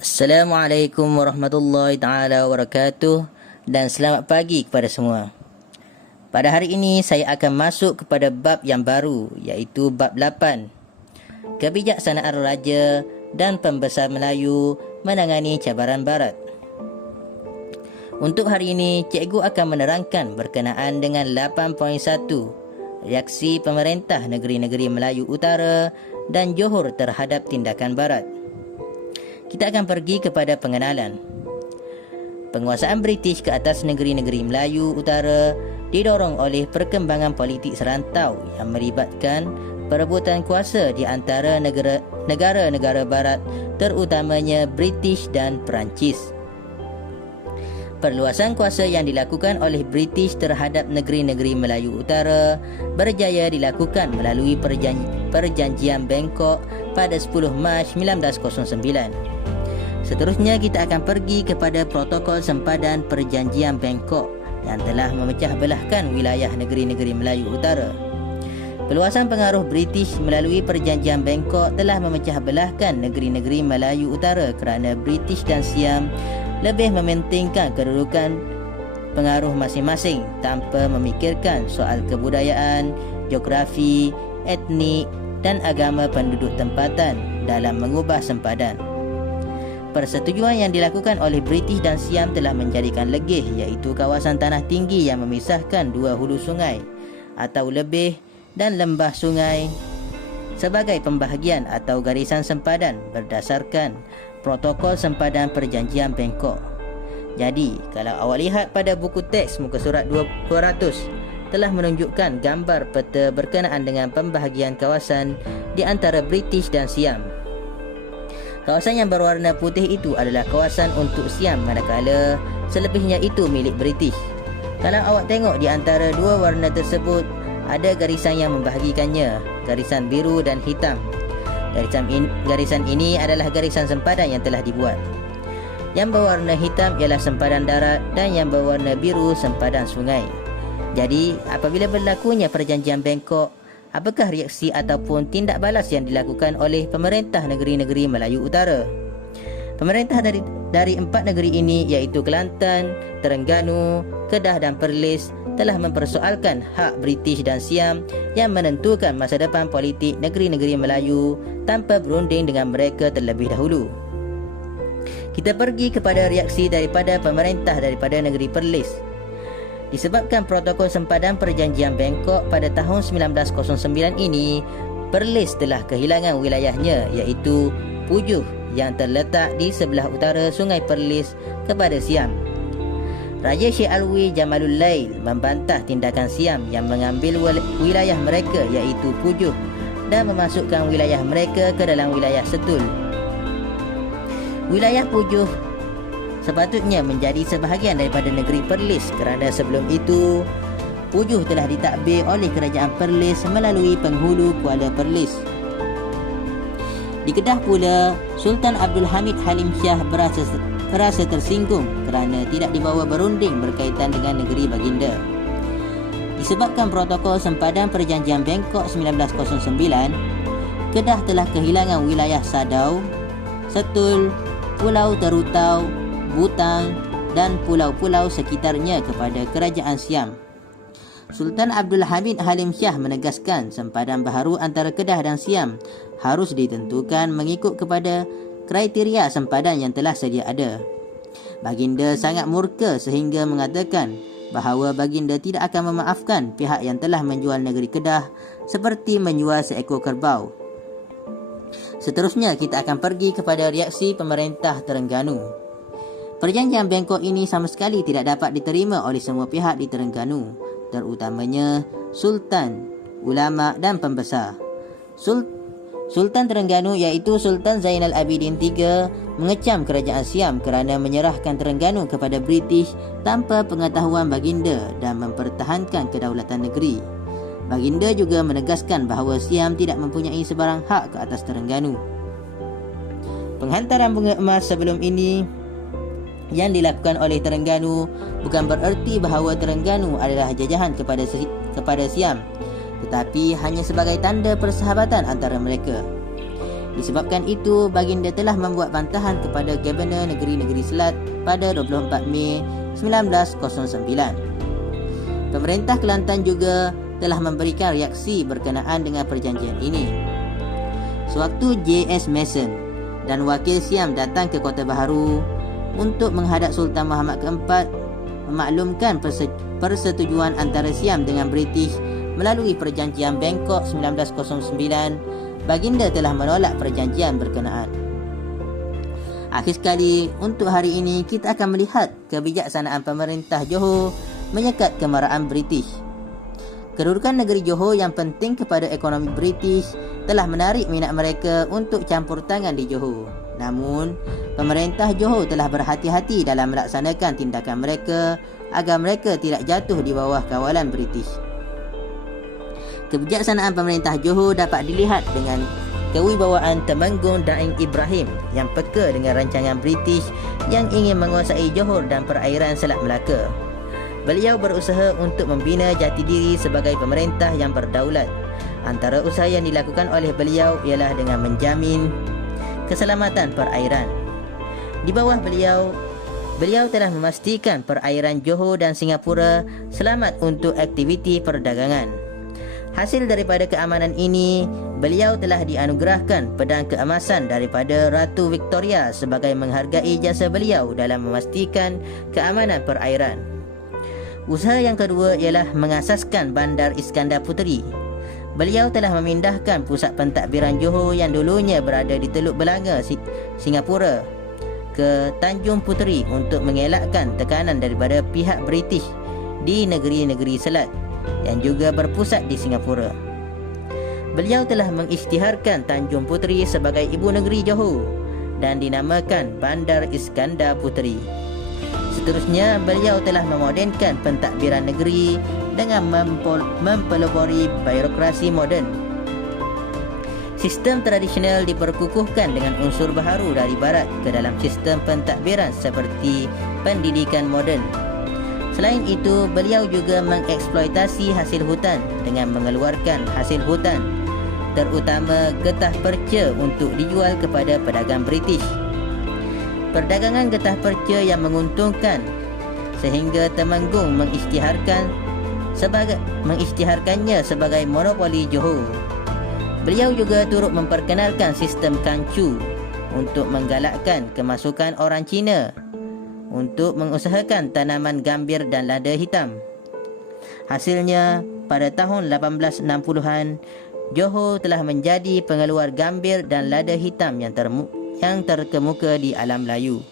Assalamualaikum warahmatullahi taala wabarakatuh dan selamat pagi kepada semua. Pada hari ini saya akan masuk kepada bab yang baru iaitu bab 8. Kebijaksanaan Raja dan Pembesar Melayu menangani cabaran barat. Untuk hari ini, cikgu akan menerangkan berkenaan dengan 8.1 reaksi pemerintah negeri-negeri Melayu Utara dan Johor terhadap tindakan barat. Kita akan pergi kepada pengenalan. Penguasaan British ke atas negeri-negeri Melayu Utara didorong oleh perkembangan politik serantau yang melibatkan perebutan kuasa di antara negara-negara barat, terutamanya British dan Perancis. Perluasan kuasa yang dilakukan oleh British terhadap negeri-negeri Melayu Utara berjaya dilakukan melalui Perjanjian Bangkok pada 10 Mac 1909. Seterusnya kita akan pergi kepada Protokol Sempadan Perjanjian Bangkok yang telah memecah belahkan wilayah negeri-negeri Melayu Utara. Peluasan pengaruh British melalui Perjanjian Bangkok telah memecah belahkan negeri-negeri Melayu Utara kerana British dan Siam lebih mementingkan kedudukan pengaruh masing-masing tanpa memikirkan soal kebudayaan, geografi, etnik dan agama penduduk tempatan dalam mengubah sempadan. Persetujuan yang dilakukan oleh British dan Siam telah menjadikan legih iaitu kawasan tanah tinggi yang memisahkan dua hulu sungai atau lebih dan lembah sungai sebagai pembahagian atau garisan sempadan berdasarkan Protokol Sempadan Perjanjian Bangkok. Jadi, kalau awak lihat pada buku teks muka surat 200 telah menunjukkan gambar peta berkenaan dengan pembahagian kawasan di antara British dan Siam. Kawasan yang berwarna putih itu adalah kawasan untuk Siam, manakala selebihnya itu milik British. Kalau awak tengok di antara dua warna tersebut, ada garisan yang membahagikannya, garisan biru dan hitam. Garisan ini adalah garisan sempadan yang telah dibuat. Yang berwarna hitam ialah sempadan darat dan yang berwarna biru sempadan sungai. Jadi, apabila berlakunya Perjanjian Bangkok, apakah reaksi ataupun tindak balas yang dilakukan oleh pemerintah negeri-negeri Melayu Utara? Pemerintah dari empat negeri ini iaitu Kelantan, Terengganu, Kedah dan Perlis telah mempersoalkan hak British dan Siam yang menentukan masa depan politik negeri-negeri Melayu tanpa berunding dengan mereka terlebih dahulu. Kita pergi kepada reaksi daripada pemerintah daripada negeri Perlis. Disebabkan Protokol Sempadan Perjanjian Bangkok pada tahun 1909 ini, Perlis telah kehilangan wilayahnya iaitu Pujuh yang terletak di sebelah utara Sungai Perlis kepada Siam. Raja Sheikh Alwi Jamalul Lail membantah tindakan Siam yang mengambil wilayah mereka iaitu Pujuh dan memasukkan wilayah mereka ke dalam wilayah Setul. Wilayah Pujuh sepatutnya menjadi sebahagian daripada negeri Perlis kerana sebelum itu Pujuh telah ditadbir oleh kerajaan Perlis melalui penghulu Kuala Perlis. Di Kedah pula, Sultan Abdul Hamid Halim Shah berasa tersinggung kerana tidak dibawa berunding berkaitan dengan negeri baginda. Disebabkan Protokol Sempadan Perjanjian Bangkok 1909, Kedah telah kehilangan wilayah Sadau, Setul, Pulau Terutau, Butang dan pulau-pulau sekitarnya kepada kerajaan Siam. Sultan Abdul Hamid Halim Shah menegaskan sempadan baharu antara Kedah dan Siam harus ditentukan mengikut kepada kriteria sempadan yang telah sedia ada. Baginda sangat murka sehingga mengatakan bahawa baginda tidak akan memaafkan pihak yang telah menjual negeri Kedah seperti menjual seekor kerbau. Seterusnya kita akan pergi kepada reaksi pemerintah Terengganu. Perjanjian Bangkok ini sama sekali tidak dapat diterima oleh semua pihak di Terengganu, terutamanya Sultan, ulama dan pembesar. Sultan Terengganu iaitu Sultan Zainal Abidin III mengecam kerajaan Siam kerana menyerahkan Terengganu kepada British tanpa pengetahuan baginda dan mempertahankan kedaulatan negeri. Baginda juga menegaskan bahawa Siam tidak mempunyai sebarang hak ke atas Terengganu. Penghantaran bunga emas sebelum ini yang dilakukan oleh Terengganu bukan bererti bahawa Terengganu adalah jajahan kepada Siam, tetapi hanya sebagai tanda persahabatan antara mereka. Disebabkan itu, baginda telah membuat bantahan kepada Governor Negeri-Negeri Selat pada 24 Mei 1909. Pemerintah Kelantan juga telah memberikan reaksi berkenaan dengan perjanjian ini. Sewaktu J.S. Mason dan Wakil Siam datang ke Kota Baharu untuk menghadap Sultan Muhammad keempat memaklumkan persetujuan antara Siam dengan British melalui perjanjian Bangkok 1909, baginda telah menolak perjanjian berkenaan. Akhir sekali, untuk hari ini kita akan melihat kebijaksanaan pemerintah Johor menyekat kemarahan British. Kedudukan negeri Johor yang penting kepada ekonomi British telah menarik minat mereka untuk campur tangan di Johor. Namun, pemerintah Johor telah berhati-hati dalam melaksanakan tindakan mereka agar mereka tidak jatuh di bawah kawalan British. Kebijaksanaan pemerintah Johor dapat dilihat dengan kewibawaan Temanggung Daeng Ibrahim yang peka dengan rancangan British yang ingin menguasai Johor dan perairan Selat Melaka. Beliau berusaha untuk membina jati diri sebagai pemerintah yang berdaulat. Antara usaha yang dilakukan oleh beliau ialah dengan menjamin keselamatan perairan. Di bawah beliau telah memastikan perairan Johor dan Singapura selamat untuk aktiviti perdagangan. Hasil daripada keamanan ini, beliau telah dianugerahkan pedang keemasan daripada Ratu Victoria sebagai menghargai jasa beliau dalam memastikan keamanan perairan. Usaha yang kedua ialah mengasaskan Bandar Iskandar Puteri. Beliau telah memindahkan pusat pentadbiran Johor yang dulunya berada di Teluk Belanga, Singapura ke Tanjung Puteri untuk mengelakkan tekanan daripada pihak British di negeri-negeri Selat yang juga berpusat di Singapura. Beliau telah mengisytiharkan Tanjung Puteri sebagai ibu negeri Johor dan dinamakan Bandar Iskandar Puteri. Seterusnya, beliau telah memodenkan pentadbiran negeri dengan mempelopori birokrasi moden. Sistem tradisional diperkukuhkan dengan unsur baharu dari barat ke dalam sistem pentadbiran seperti pendidikan moden. Selain itu, beliau juga mengeksploitasi hasil hutan dengan mengeluarkan hasil hutan, terutama getah perca untuk dijual kepada pedagang British. Perdagangan getah perca yang menguntungkan sehingga Temanggung mengisytiharkannya sebagai monopoli Johor. Beliau juga turut memperkenalkan sistem kancu untuk menggalakkan kemasukan orang Cina untuk mengusahakan tanaman gambir dan lada hitam. Hasilnya, pada tahun 1860-an, Johor telah menjadi pengeluar gambir dan lada hitam yang terkemuka di alam Melayu.